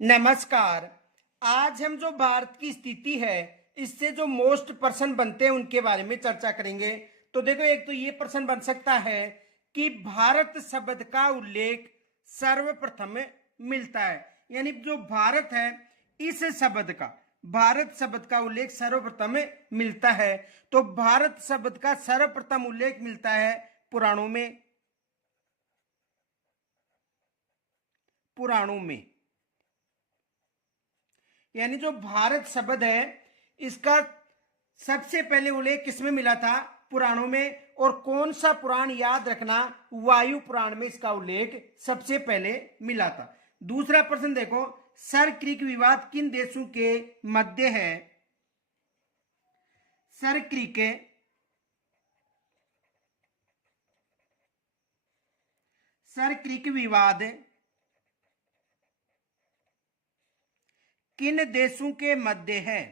नमस्कार। आज हम जो भारत की स्थिति है इससे जो मोस्ट पर्सन बनते हैं उनके बारे में चर्चा करेंगे। तो देखो, एक तो ये प्रश्न बन सकता है कि भारत शब्द का उल्लेख सर्वप्रथम मिलता है, यानी जो भारत है इस शब्द का, भारत शब्द का उल्लेख सर्वप्रथम मिलता है। तो भारत शब्द का सर्वप्रथम उल्लेख मिलता है पुराणों में। यानी जो भारत शब्द है इसका सबसे पहले उल्लेख किसमें मिला था? पुराणों में। और कौन सा पुराण याद रखना? वायु पुराण में इसका उल्लेख सबसे पहले मिला था। दूसरा प्रश्न देखो, सर क्रीक विवाद किन देशों के मध्य है? सर क्रीक विवाद किन देशों के मध्य है?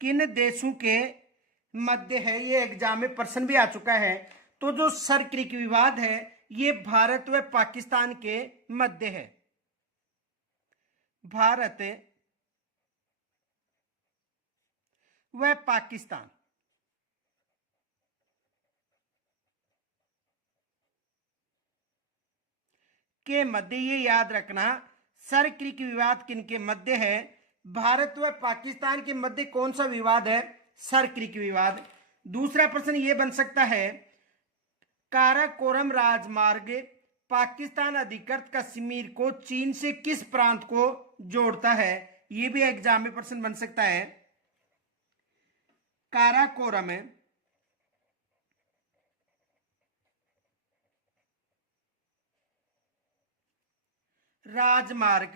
किन देशों के मध्य है? ये एग्जाम में प्रश्न भी आ चुका है। तो जो सर क्रीक विवाद है ये भारत व पाकिस्तान के मध्य है। भारत व पाकिस्तान के मध्य, ये याद रखना, सर क्रीक विवाद किनके मध्य है? भारत व पाकिस्तान के मध्य कौन सा विवाद है? सर क्रीक विवाद। दूसरा प्रश्न ये बन सकता है, काराकोरम राजमार्ग पाकिस्तान अधिकृत कश्मीर को चीन से किस प्रांत को जोड़ता है? ये भी एग्जाम में प्रश्न बन सकता है। काराकोरम राजमार्ग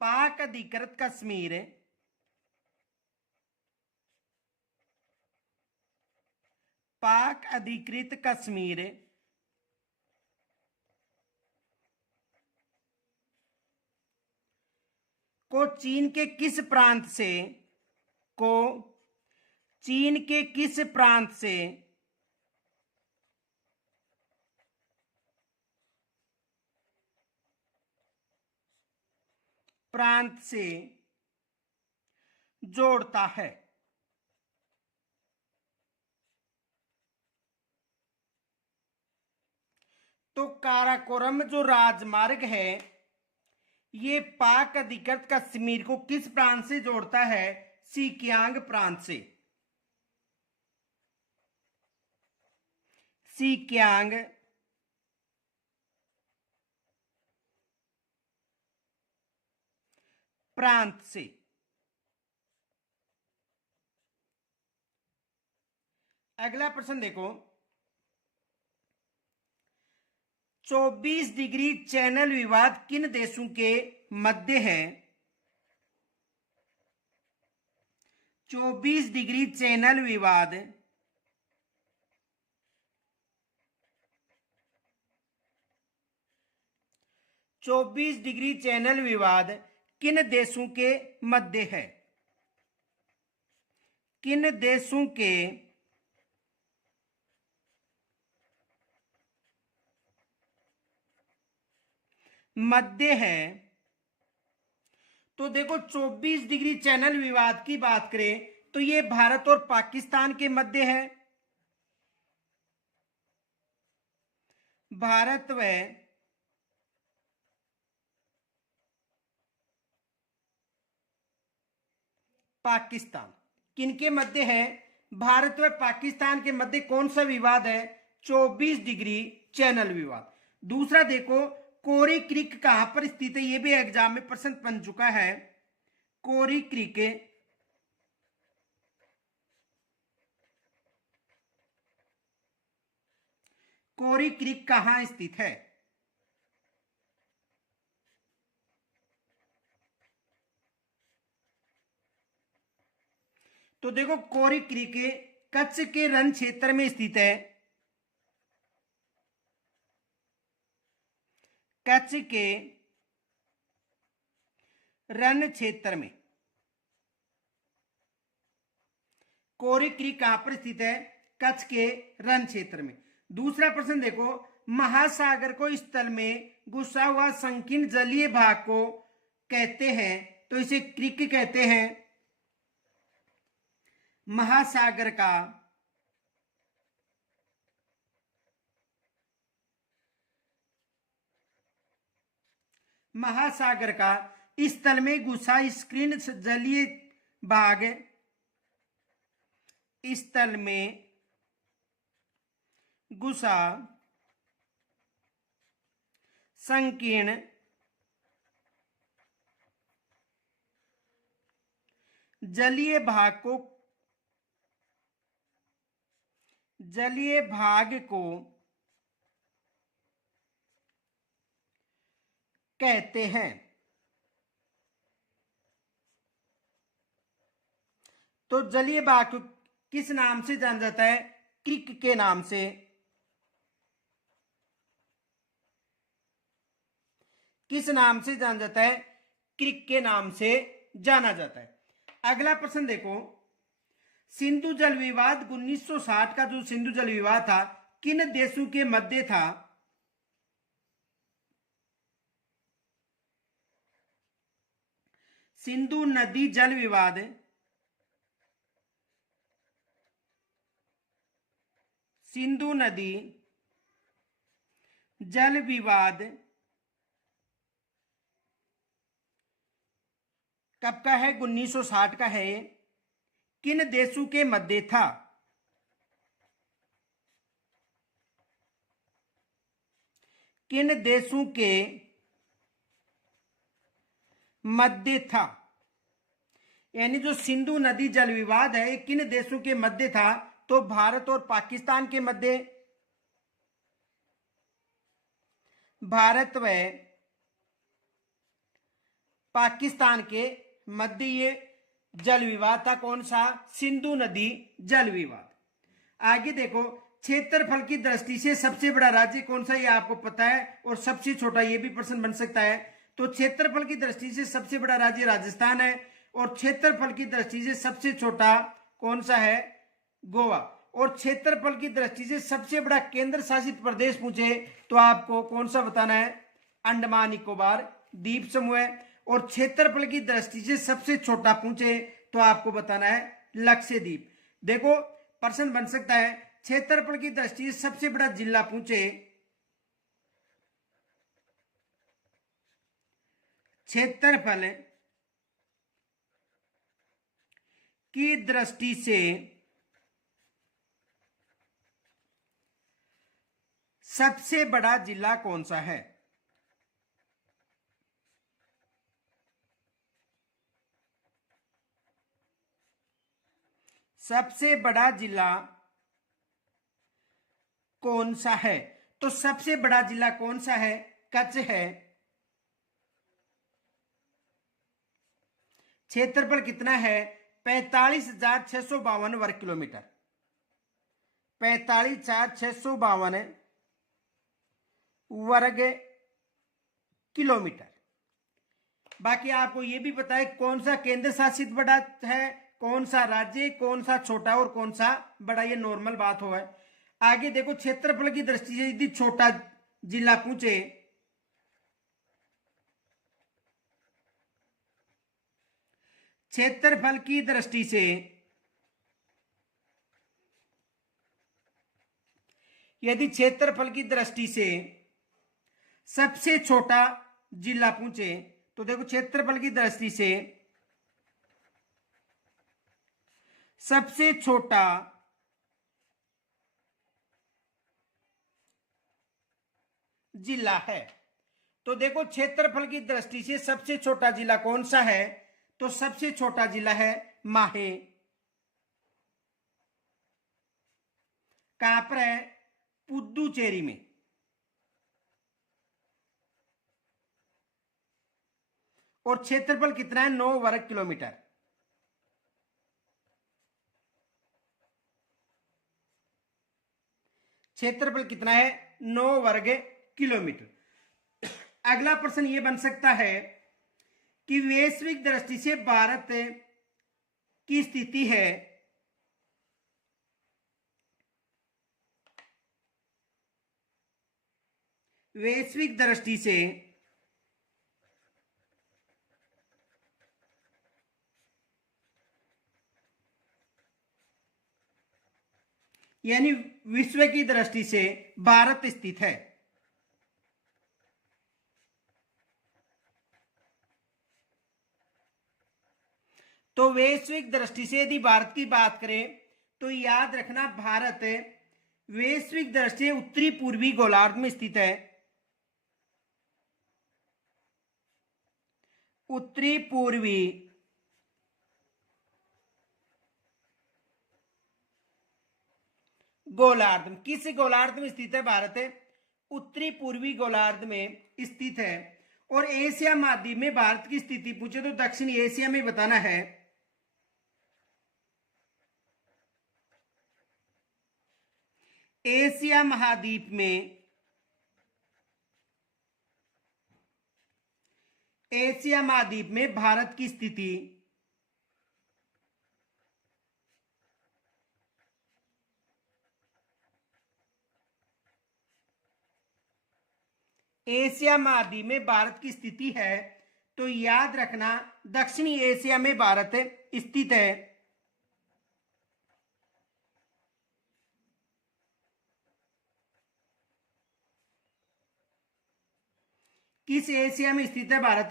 पाक अधिकृत कश्मीर को चीन के किस प्रांत से जोड़ता है? तो काराकोरम जो राजमार्ग है ये पाक अधिकृत कश्मीर को किस प्रांत से जोड़ता है? सिकियांग प्रांत से। सिकियांग प्रांत से। अगला प्रश्न देखो, 24 डिग्री चैनल विवाद किन देशों के मध्य है? 24 डिग्री चैनल विवाद किन देशों के मध्य है? किन देशों के मध्य है? तो देखो, 24 डिग्री चैनल विवाद की बात करें तो ये भारत और पाकिस्तान के मध्य है। भारत व पाकिस्तान किनके मध्य है? भारत व पाकिस्तान के मध्य कौन सा विवाद है? 24 डिग्री चैनल विवाद। दूसरा देखो, कोरी क्रीक कहां पर स्थित है? यह भी एग्जाम में प्रश्न बन चुका है। कोरी क्रीक कहां स्थित है? तो देखो, कोरी क्रीक कच्छ के रण क्षेत्र में स्थित है। कच्छ के रण क्षेत्र में कोरी क्रीक कहां पर स्थित है? कच्छ के रण क्षेत्र में। दूसरा प्रश्न देखो, महासागर को इस तल में घुसा हुआ संकीर्ण जलीय भाग को कहते हैं, तो इसे क्रीक कहते हैं। महासागर का इस तल में घुसा स्क्रीन जलीय भाग, इस तल में घुसा संकीर्ण जलीय भाग को कहते हैं। तो जलीय भाग को किस नाम से जाना जाता है? क्रीक के नाम से। किस नाम से जाना जाता है? क्रीक के नाम से जाना जाता है। अगला प्रश्न देखो, सिंधु जल विवाद 1960 का जो सिंधु जल विवाद था, किन देशों के मध्य था? सिंधु नदी जल विवाद सिंधु नदी जल विवाद कब का है? 1960 का है। किन देशों के मध्य था? किन देशों के मध्य था? यानी जो सिंधु नदी जल विवाद है, किन देशों के मध्य था? तो भारत और पाकिस्तान के मध्य, भारत व पाकिस्तान के मध्य ये जल विवाद था। कौन सा? सिंधु नदी जल विवाद। आगे देखो, क्षेत्रफल की दृष्टि से सबसे बड़ा राज्य कौन सा? ये आपको पता है। और सबसे छोटा, ये भी प्रश्न बन सकता है। तो क्षेत्रफल की दृष्टि से सबसे बड़ा राज्य राजस्थान है, और क्षेत्रफल की दृष्टि से सबसे छोटा कौन सा है? गोवा। और क्षेत्रफल की दृष्टि से सबसे बड़ा केंद्र शासित प्रदेश पूछे तो आपको कौन सा बताना है? अंडमान निकोबार द्वीप समूह है। और क्षेत्रफल की दृष्टि से सबसे छोटा पूछे तो आपको बताना है लक्षद्वीप। देखो, प्रश्न बन सकता है, क्षेत्रफल की दृष्टि से सबसे बड़ा जिला पूछे, क्षेत्रफल की दृष्टि से सबसे बड़ा जिला कौन सा है? सबसे बड़ा जिला कौन सा है? तो सबसे बड़ा जिला कौन सा है? कच्छ है। क्षेत्रफल कितना है? 45,652 वर्ग किलोमीटर। 45,652 वर्ग किलोमीटर। बाकी आपको यह भी पता है कौन सा केंद्र शासित बड़ा है, कौन सा राज्य, कौन सा छोटा और कौन सा बड़ा, ये नॉर्मल बात हो है। आगे देखो, क्षेत्रफल की दृष्टि से यदि छोटा जिला पूछे, क्षेत्रफल की दृष्टि से यदि क्षेत्रफल की दृष्टि से सबसे छोटा जिला पूछे तो देखो, क्षेत्रफल की दृष्टि से सबसे छोटा जिला है। तो देखो, क्षेत्रफल की दृष्टि से सबसे छोटा जिला कौन सा है? तो सबसे छोटा जिला है माहे। कहां पर है? पुदुचेरी में। और क्षेत्रफल कितना है? 9 वर्ग किलोमीटर। क्षेत्रफल कितना है? 9 वर्ग किलोमीटर। अगला प्रश्न यह बन सकता है कि वैश्विक दृष्टि से भारत की स्थिति है, वैश्विक दृष्टि से यानी विश्व की दृष्टि से भारत स्थित है। तो वैश्विक दृष्टि से यदि भारत की बात करें तो याद रखना भारत वैश्विक दृष्टि से उत्तरी पूर्वी गोलार्ध में स्थित है। उत्तरी पूर्वी गोलार्ध में, किस गोलार्ध में स्थित है भारत? उत्तरी पूर्वी गोलार्ध में स्थित है। और एशिया महाद्वीप में भारत की स्थिति पूछे तो दक्षिण एशिया में बताना है। एशिया महाद्वीप में, एशिया महाद्वीप में भारत की स्थिति एशिया महाद्वीप में भारत की स्थिति है। तो याद रखना दक्षिणी एशिया में भारत स्थित है। किस एशिया में स्थित है भारत?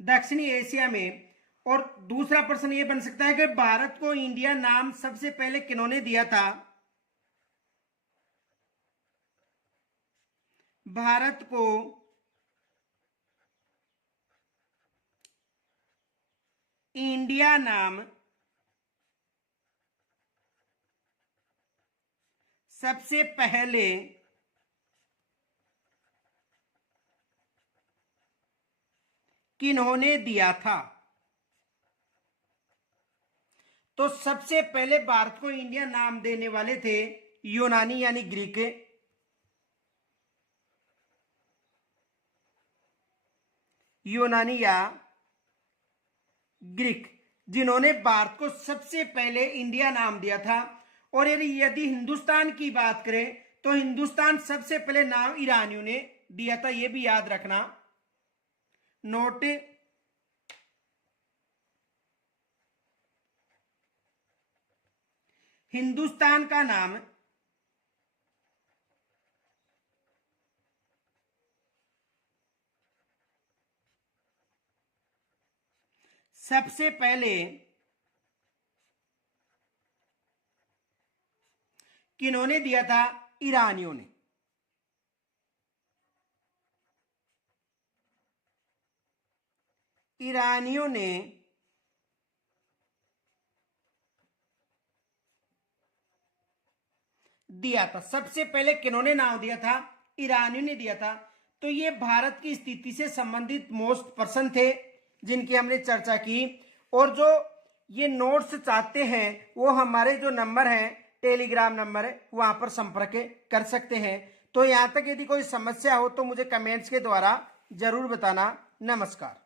दक्षिणी एशिया में। और दूसरा प्रश्न यह बन सकता है कि भारत को इंडिया नाम सबसे पहले किन्होंने दिया था? भारत को इंडिया नाम सबसे पहले किन्होंने दिया था? तो सबसे पहले भारत को इंडिया नाम देने वाले थे यूनानी यानी ग्रीक। यूनानी या ग्रीक, जिन्होंने भारत को सबसे पहले इंडिया नाम दिया था। और यदि हिंदुस्तान की बात करें तो हिंदुस्तान सबसे पहले नाम ईरानियों ने दिया था, यह भी याद रखना। नोट, हिंदुस्तान का नाम सबसे पहले किन्होंने दिया था? ईरानियों ने। ईरानियों ने दिया था। सबसे पहले किन्होंने नाम दिया था? ईरानियों ने दिया था। तो ये भारत की स्थिति से संबंधित मोस्ट पर्सन थे जिनकी हमने चर्चा की। और जो ये नोट्स चाहते हैं वो हमारे जो नंबर हैं, टेलीग्राम नंबर है, वहां पर संपर्क कर सकते हैं। तो यहां तक यदि कोई समस्या हो तो मुझे कमेंट्स के द्वारा जरूर बताना। नमस्कार।